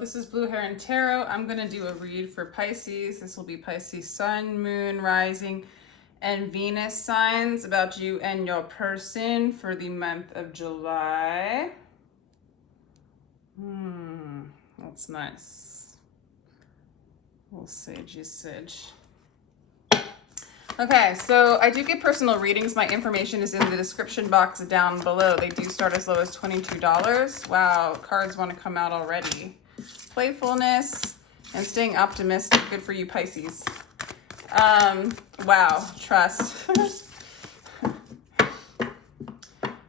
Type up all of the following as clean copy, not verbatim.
this is Blue Heron Tarot. I'm going to do a read for Pisces. This will be Pisces Sun, Moon, Rising, and Venus signs about you and your person for the month of July. That's nice. We'll sage. Okay, so I do get personal readings. My information is in the description box down below. They do start as low as $22. Wow, cards want to come out already. Playfulness and staying optimistic. Good for you, Pisces. Wow, trust.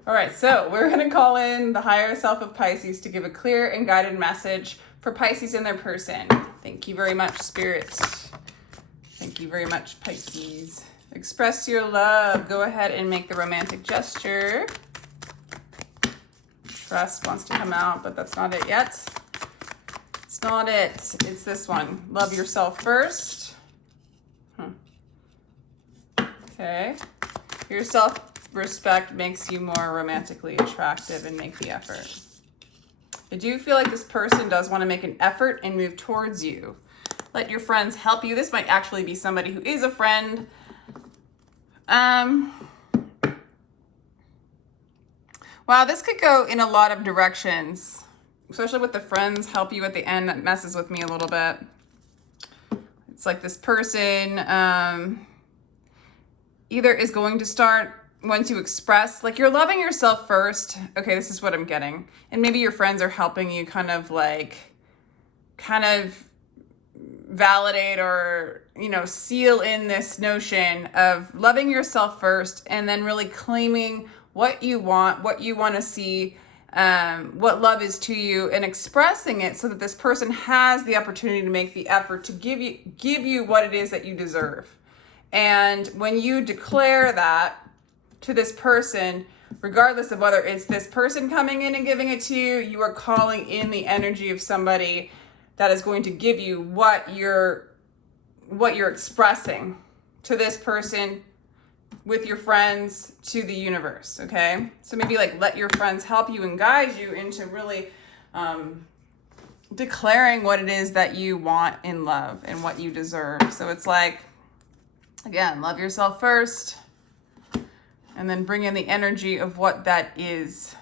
All right, so we're going to call in the higher self of Pisces to give a clear and guided message for Pisces and their person. Thank you very much, Spirit. Thank you very much, Pisces. Express your love. Go ahead and make the romantic gesture. Trust wants to come out, but that's not it yet. It's not it. It's this one. Love yourself first. Okay. Your self-respect makes you more romantically attractive and make the effort. I do feel like this person does want to make an effort and move towards you. Let your friends help you. This might actually be somebody who is a friend. Wow, this could go in a lot of directions, especially with the friends help you at the end. That messes with me a little bit. It's like this person either is going to start want to express, like you're loving yourself first. Okay, this is what I'm getting. And maybe your friends are helping you kind of validate or, seal in this notion of loving yourself first and then really claiming what you want to see, what love is to you, and expressing it so that this person has the opportunity to make the effort to give you what it is that you deserve. And when you declare that to this person, regardless of whether it's this person coming in and giving it to you, you are calling in the energy of somebody that is going to give you what you're expressing to this person, with your friends, to the universe, okay? So maybe let your friends help you and guide you into really declaring what it is that you want in love and what you deserve. So it's again, love yourself first, and then bring in the energy of what that is.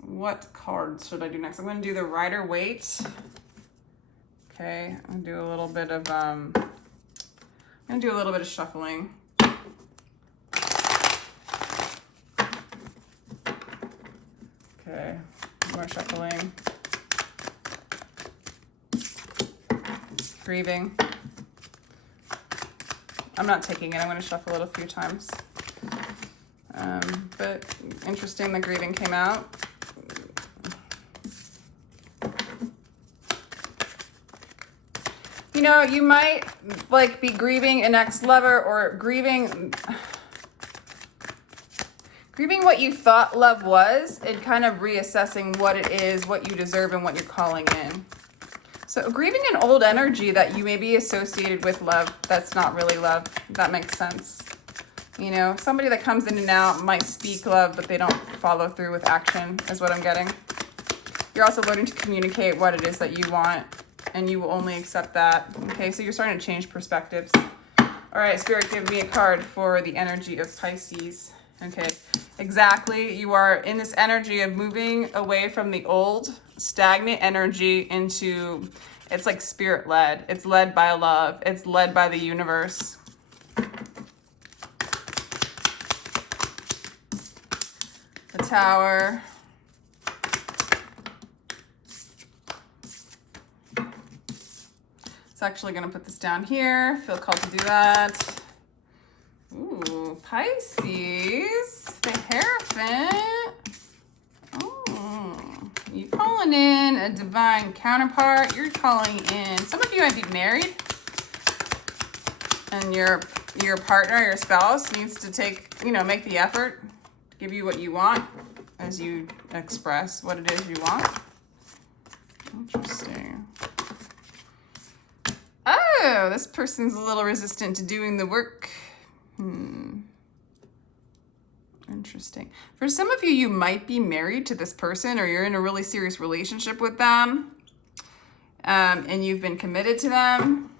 What cards should I do next? I'm going to do the Rider-Waite. Okay, I'm going to do a little bit of shuffling. Okay, more shuffling. Grieving. I'm not taking it. I'm going to shuffle it a few times. But interesting, the grieving came out. You might be grieving an ex-lover, or grieving what you thought love was, and kind of reassessing what it is, what you deserve, and what you're calling in. So grieving an old energy that you may be associated with love that's not really love, if that makes sense. Somebody that comes in and out might speak love, but they don't follow through with action, is what I'm getting. You're also learning to communicate what it is that you want, and you will only accept that. Okay, so you're starting to change perspectives. All right, Spirit, give me a card for the energy of Pisces. Okay, exactly. You are in this energy of moving away from the old, stagnant energy into, it's like spirit-led. It's led by love. It's led by the universe. The Tower. Actually going to put this down here. Feel called to do that. Ooh, Pisces, the Hierophant. Oh, you calling in a divine counterpart. You're calling in, some of you might be married, and your partner, your spouse needs to make the effort to give you what you want as you express what it is you want. Interesting. Oh, this person's a little resistant to doing the work. Interesting. For some of you, you might be married to this person, or you're in a really serious relationship with them, and you've been committed to them.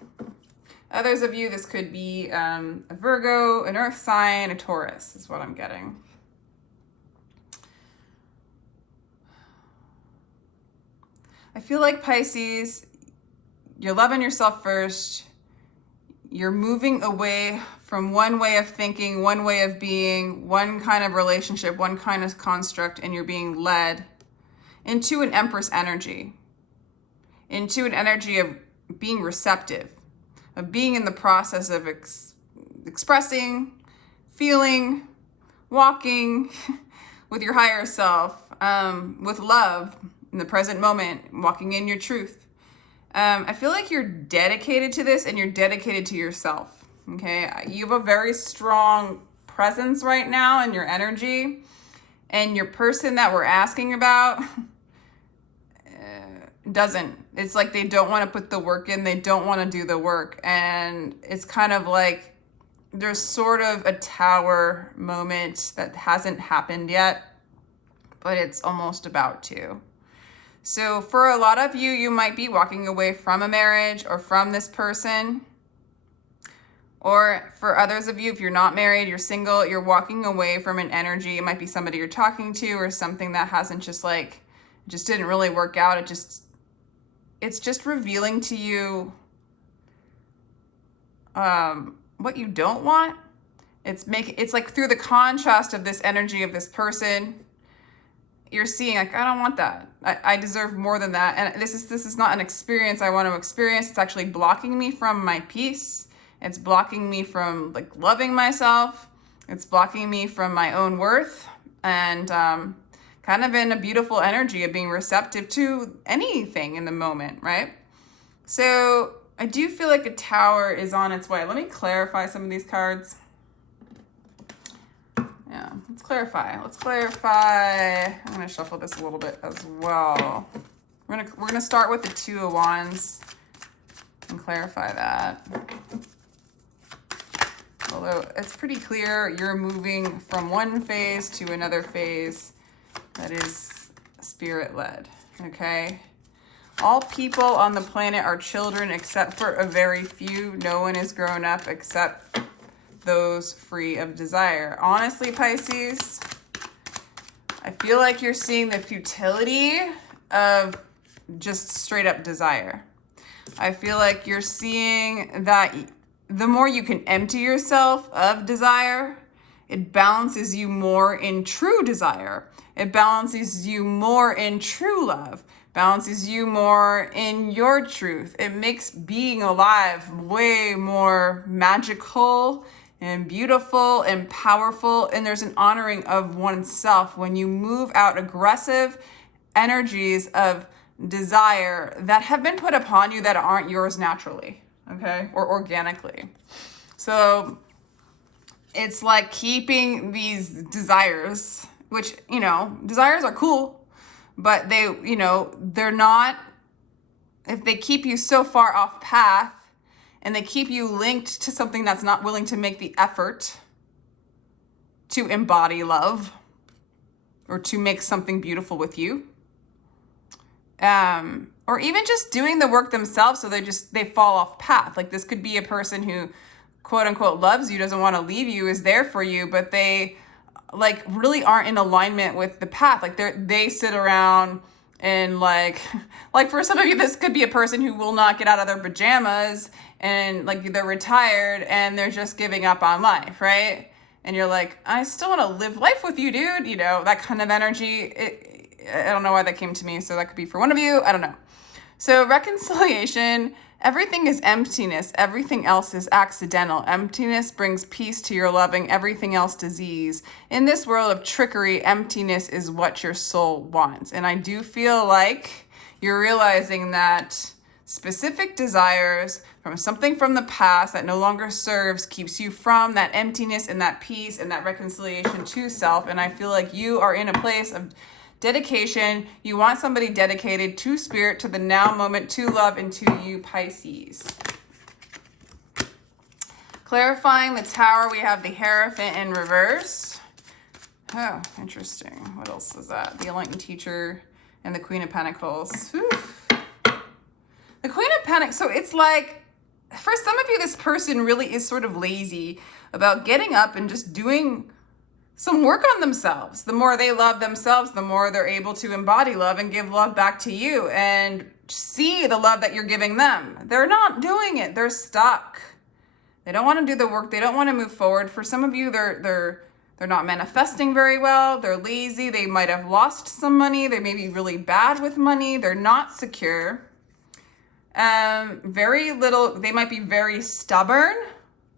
Others of you, this could be a Virgo, an earth sign, a Taurus is what I'm getting. I feel like Pisces, you're loving yourself first. You're moving away from one way of thinking, one way of being, one kind of relationship, one kind of construct, and you're being led into an Empress energy, into an energy of being receptive, of being in the process of expressing, feeling, walking with your higher self, with love in the present moment, walking in your truth. I feel like you're dedicated to this, and you're dedicated to yourself, okay? You have a very strong presence right now in your energy, and your person that we're asking about doesn't. It's like they don't want to put the work in, they don't want to do the work, and it's kind of like there's sort of a tower moment that hasn't happened yet, but it's almost about to. So for a lot of you, you might be walking away from a marriage or from this person. Or for others of you, if you're not married, you're single, you're walking away from an energy. It might be somebody you're talking to, or something that hasn't just didn't really work out. It's just revealing to you what you don't want. It's like through the contrast of this energy of this person, you're seeing like, I don't want that. I deserve more than that. And this is not an experience I want to experience. It's actually blocking me from my peace. It's blocking me from like loving myself. It's blocking me from my own worth, and kind of in a beautiful energy of being receptive to anything in the moment, right? So I do feel like a tower is on its way. Let me clarify some of these cards. Yeah, let's clarify. I'm going to shuffle this a little bit as well. We're gonna start with the Two of Wands and clarify that. Although it's pretty clear you're moving from one phase to another phase that is spirit-led, okay? All people on the planet are children except for a very few. No one is grown up except those free of desire. Honestly, Pisces, I feel like you're seeing the futility of just straight up desire. I feel like you're seeing that the more you can empty yourself of desire, it balances you more in true desire. It balances you more in true love, balances you more in your truth. It makes being alive way more magical and beautiful and powerful. And there's an honoring of oneself when you move out aggressive energies of desire that have been put upon you that aren't yours naturally, okay, or organically. So it's like keeping these desires, which, desires are cool, but they're not, if they keep you so far off path, and they keep you linked to something that's not willing to make the effort to embody love or to make something beautiful with you. Or even just doing the work themselves, so they fall off path. Like this could be a person who quote unquote loves you, doesn't want to leave you, is there for you, but they like really aren't in alignment with the path. Like they sit around and like for some of you, this could be a person who will not get out of their pajamas, and like they're retired and they're just giving up on life, right? And you're like, I still want to live life with you, dude. That kind of energy. I don't know why that came to me. So that could be for one of you. I don't know. So reconciliation, everything is emptiness. Everything else is accidental. Emptiness brings peace to your loving. Everything else disease. In this world of trickery, emptiness is what your soul wants. And I do feel like you're realizing that specific desires from something from the past that no longer serves keeps you from that emptiness and that peace and that reconciliation to self. And I feel like you are in a place of dedication. You want somebody dedicated to spirit, to the now moment, to love, and to you, Pisces. Clarifying the Tower, we have the Hierophant in reverse. Oh, interesting. What else is that? The Enlightened Teacher and the Queen of Pentacles. Whew. The Queen of Pentacles. So it's like, for some of you, this person really is sort of lazy about getting up and just doing some work on themselves. The more they love themselves, the more they're able to embody love and give love back to you and see the love that you're giving them. They're not doing it. They're stuck. They don't want to do the work. They don't want to move forward. For some of you, they're not manifesting very well. They're lazy. They might have lost some money. They may be really bad with money. They're not secure. Very little. They might be very stubborn.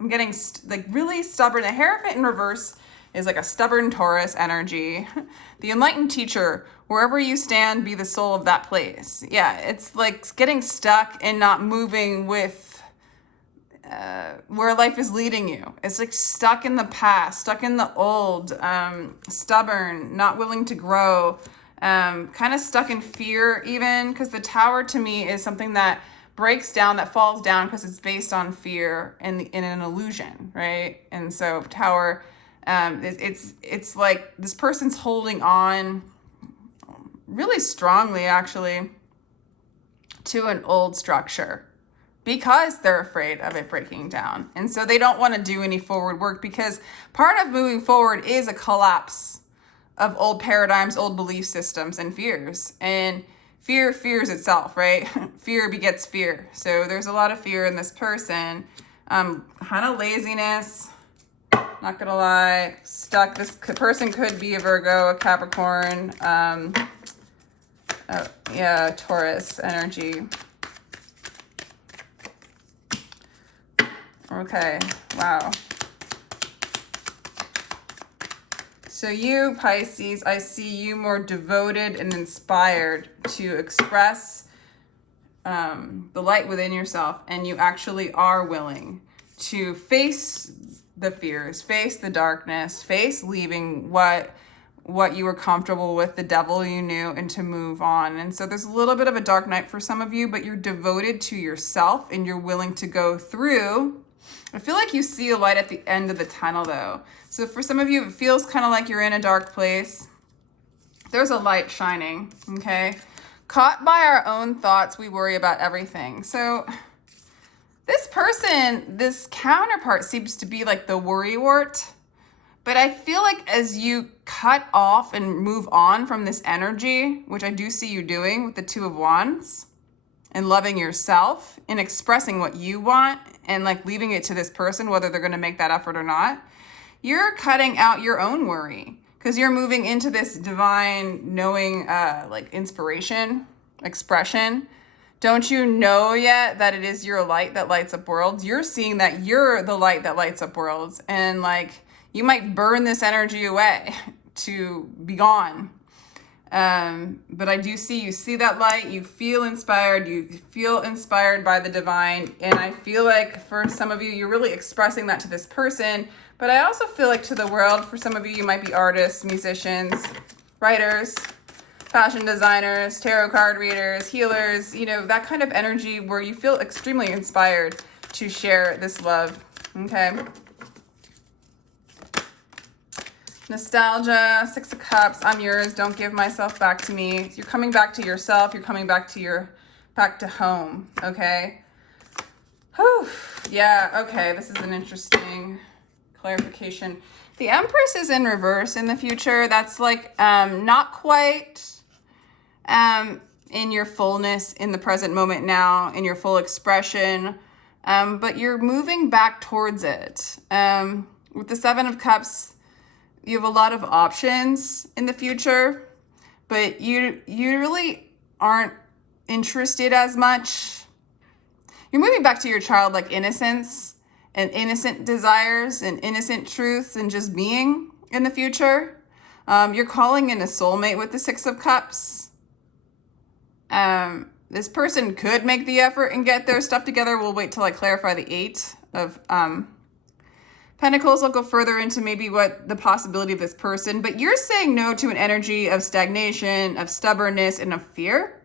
I'm getting like really stubborn. The Hierophant in reverse is like a stubborn Taurus energy. The Enlightened Teacher, wherever you stand, be the soul of that place. Yeah, it's like getting stuck and not moving with where life is leading you. It's like stuck in the past, stuck in the old, stubborn, not willing to grow, kind of stuck in fear even, because the Tower to me is something that breaks down, that falls down because it's based on fear and in an illusion, right? And so Tower, it's like this person's holding on really strongly actually to an old structure because they're afraid of it breaking down. And so they don't want to do any forward work, because part of moving forward is a collapse of old paradigms, old belief systems, and fears. And fear fears itself, right? Fear begets fear. So there's a lot of fear in this person. Kind of laziness, not gonna lie, stuck. This person could be a Virgo, a Capricorn, yeah, Taurus energy. Okay, wow. So you, Pisces, I see you more devoted and inspired to express the light within yourself, and you actually are willing to face the fears, face the darkness, face leaving what you were comfortable with, the devil you knew, and to move on. And so there's a little bit of a dark night for some of you, but you're devoted to yourself and you're willing to go through. I feel like you see a light at the end of the tunnel though. So for some of you, it feels kind of like you're in a dark place. There's a light shining, okay? Caught by our own thoughts, we worry about everything. So this person, this counterpart seems to be like the worrywart. But I feel like as you cut off and move on from this energy, which I do see you doing with the Two of Wands, and loving yourself and expressing what you want and like leaving it to this person, whether they're going to make that effort or not, you're cutting out your own worry because you're moving into this divine knowing, like inspiration, expression. Don't you know yet that it is your light that lights up worlds? You're seeing that you're the light that lights up worlds, and like you might burn this energy away to be gone. But I do see, you see that light, you feel inspired by the divine. And I feel like for some of you, you're really expressing that to this person. But I also feel like to the world, for some of you, you might be artists, musicians, writers, fashion designers, tarot card readers, healers, you know, that kind of energy where you feel extremely inspired to share this love. Okay. Nostalgia, Six of Cups, I'm yours, don't give myself back to me. You're coming back to yourself, you're coming back to home, okay? Whew. Yeah, okay, this is an interesting clarification. The Empress is in reverse in the future. That's like not quite in your fullness in the present moment now, in your full expression, but you're moving back towards it. With the Seven of Cups, you have a lot of options in the future, but you really aren't interested as much. You're moving back to your childlike innocence and innocent desires and innocent truths and just being in the future. You're calling in a soulmate with the Six of Cups. This person could make the effort and get their stuff together. We'll wait till I clarify the Eight of Pentacles. I'll go further into maybe what the possibility of this person, but you're saying no to an energy of stagnation, of stubbornness, and of fear.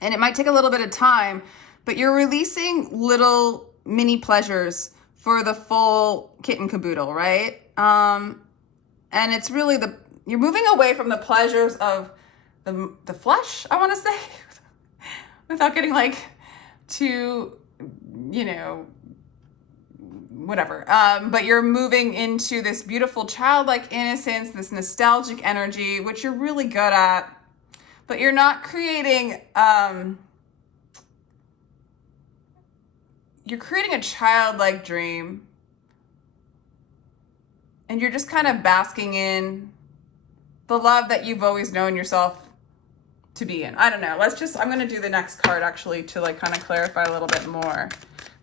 And it might take a little bit of time, but you're releasing little mini pleasures for the full kit and caboodle, right? And it's really you're moving away from the pleasures of the flesh, I want to say, without getting like too, whatever. But you're moving into this beautiful childlike innocence, this nostalgic energy, which you're really good at, but you're not creating, you're creating a childlike dream, and you're just kind of basking in the love that you've always known yourself to be in. I don't know. I'm going to do the next card actually to like kind of clarify a little bit more.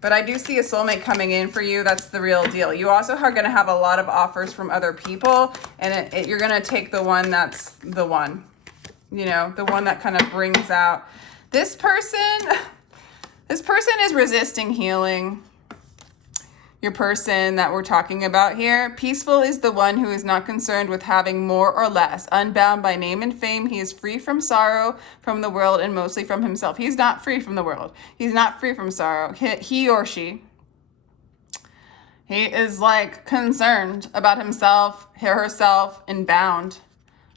But I do see a soulmate coming in for you. That's the real deal. You also are going to have a lot of offers from other people, and you're going to take the one that's the one, the one that kind of brings out this person. This person is resisting healing. Your person that we're talking about here. Peaceful is the one who is not concerned with having more or less. Unbound by name and fame, he is free from sorrow, from the world, and mostly from himself. He's not free from the world. He's not free from sorrow. He or she. He is like concerned about himself, herself, and bound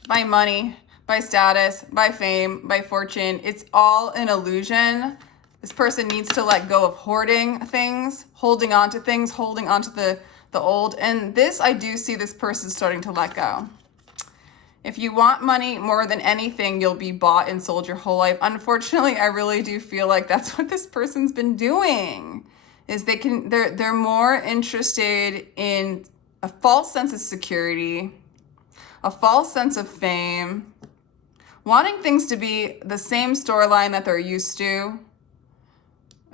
by money, by status, by fame, by fortune. It's all an illusion. This person needs to let go of hoarding things, holding on to things, holding on to the old. And this, I do see this person starting to let go. If you want money more than anything, you'll be bought and sold your whole life. Unfortunately, I really do feel like that's what this person's been doing. Is they're more interested in a false sense of security, a false sense of fame, wanting things to be the same storyline that they're used to.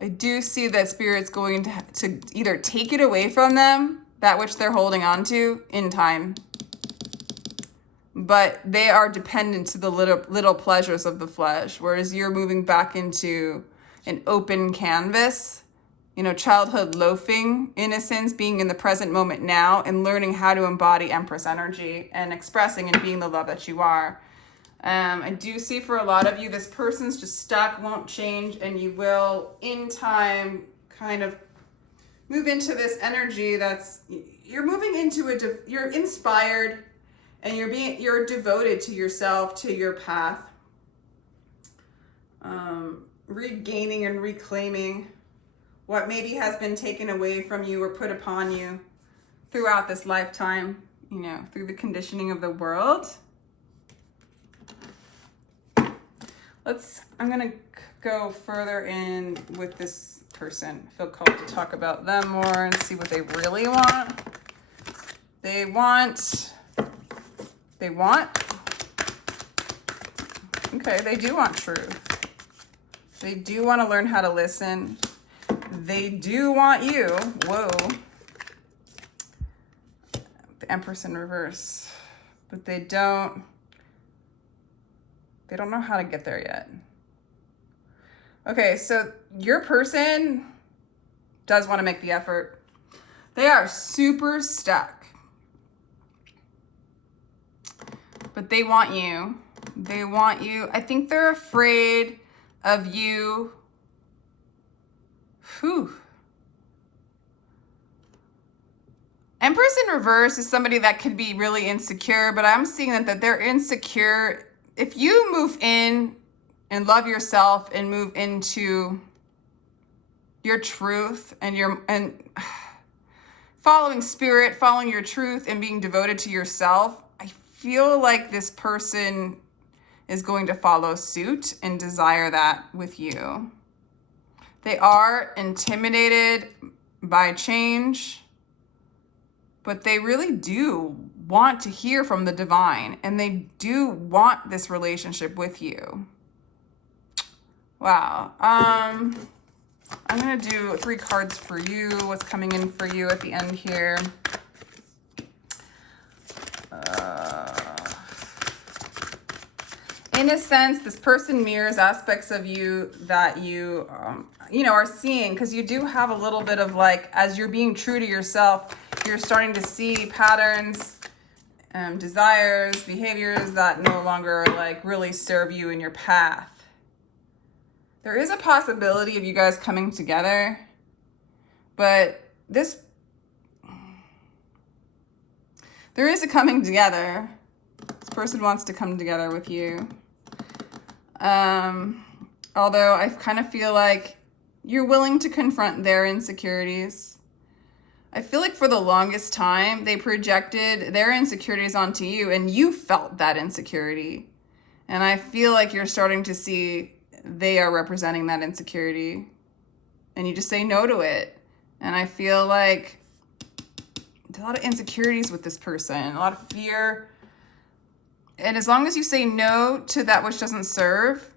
I do see that Spirit's going to either take it away from them, that which they're holding on to, in time. But they are dependent to the little pleasures of the flesh, whereas you're moving back into an open canvas, childhood loafing, innocence, being in the present moment now, and learning how to embody Empress energy and expressing and being the love that you are. I do see for a lot of you, this person's just stuck, won't change, and you will, in time, kind of move into this energy you're moving into you're inspired, and you're devoted to yourself, to your path, regaining and reclaiming what maybe has been taken away from you or put upon you throughout this lifetime, through the conditioning of the world. I'm going to go further in with this person. I feel called to talk about them more and see what they really want. They want, okay, they do want truth. They do want to learn how to listen. They do want you. Whoa. The Empress in reverse. But they don't know how to get there yet. Okay, so your person does want to make the effort. They are super stuck. But they want you. They want you. I think they're afraid of you. Whew. Empress in reverse is somebody that could be really insecure, but I'm seeing that they're insecure. If you move in and love yourself and move into your truth and following spirit, following your truth and being devoted to yourself, I feel like this person is going to follow suit and desire that with you. They are intimidated by change, but they really do want to hear from the divine, and they do want this relationship with you. Wow. I'm going to do 3 cards for you. What's coming in for you at the end here? In a sense, this person mirrors aspects of you that you, are seeing, because you do have a little bit of as you're being true to yourself, you're starting to see patterns, desires, behaviors that no longer really serve you in your path. There is a possibility of you guys coming together, but this There is a coming together. This person wants to come together with you. Although I kind of feel like you're willing to confront their insecurities. I feel like for the longest time, they projected their insecurities onto you and you felt that insecurity. And I feel like you're starting to see they are representing that insecurity. And you just say no to it. And I feel like there's a lot of insecurities with this person, a lot of fear. And as long as you say no to that which doesn't serve,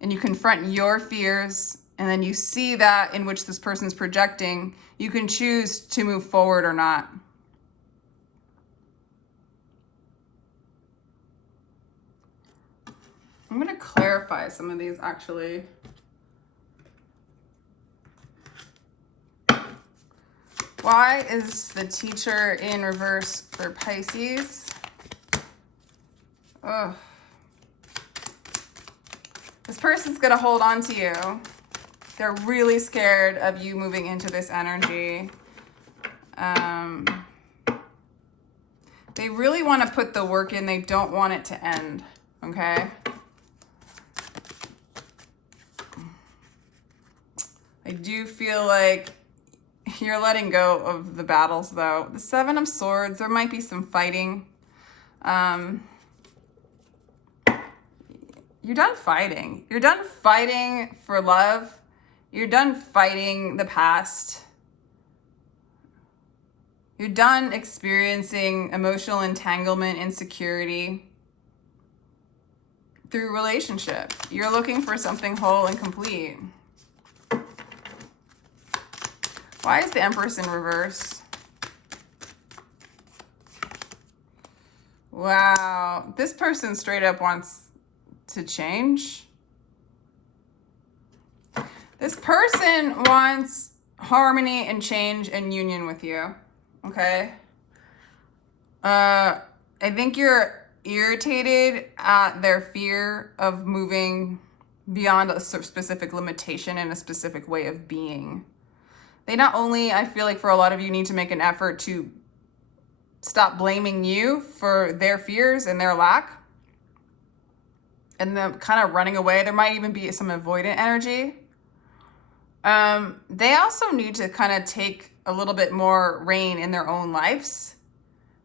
and you confront your fears, and then you see that in which this person's projecting, you can choose to move forward or not. I'm going to clarify some of these actually. Why is the Teacher in reverse for Pisces? Ugh. This person's going to hold on to you. They're really scared of you moving into this energy. They really want to put the work in. They don't want it to end. Okay? I do feel like you're letting go of the battles, though. The Seven of Swords, there might be some fighting. You're done fighting. You're done fighting for love. You're done fighting the past. You're done experiencing emotional entanglement, insecurity through relationship. You're looking for something whole and complete. Why is the Empress in reverse? Wow. This person straight up wants to change. This person wants harmony and change and union with you. Okay? I think you're irritated at their fear of moving beyond a specific limitation and a specific way of being. They not only, I feel like for a lot of you, need to make an effort to stop blaming you for their fears and their lack and them kind of running away. There might even be some avoidant energy. They also need to kind of take a little bit more reign in their own lives.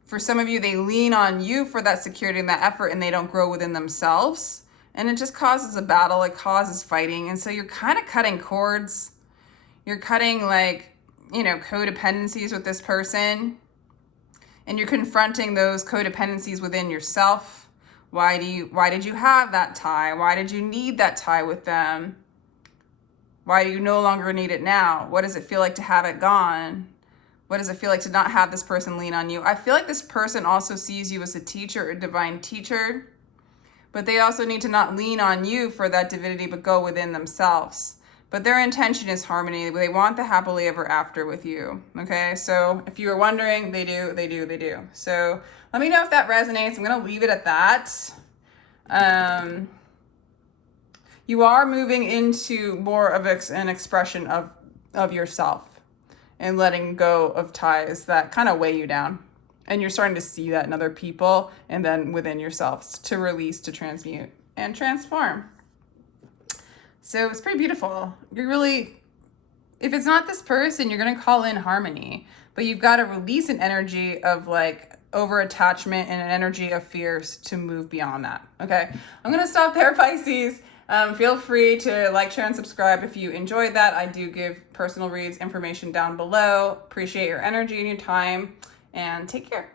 For some of you, they lean on you for that security and that effort, and they don't grow within themselves. And it just causes a battle. It causes fighting. And so you're kind of cutting cords. You're cutting codependencies with this person. And you're confronting those codependencies within yourself. Why did you have that tie? Why did you need that tie with them? Why do you no longer need it now? What does it feel like to have it gone? What does it feel like to not have this person lean on you? I feel like this person also sees you as a teacher, a divine teacher, but they also need to not lean on you for that divinity, but go within themselves. But their intention is harmony. They want the happily ever after with you. Okay, so if you were wondering, they do. So let me know if that resonates. I'm gonna leave it at that. You are moving into more of an expression of yourself and letting go of ties that kind of weigh you down. And you're starting to see that in other people and then within yourselves to release, to transmute, and transform. So it's pretty beautiful. You're really, if it's not this person, you're going to call in harmony. But you've got to release an energy of like over-attachment and an energy of fears to move beyond that. Okay, I'm going to stop there, Pisces. Feel free to like, share, and subscribe if you enjoyed that. I do give personal reads information down below. Appreciate your energy and your time, and take care.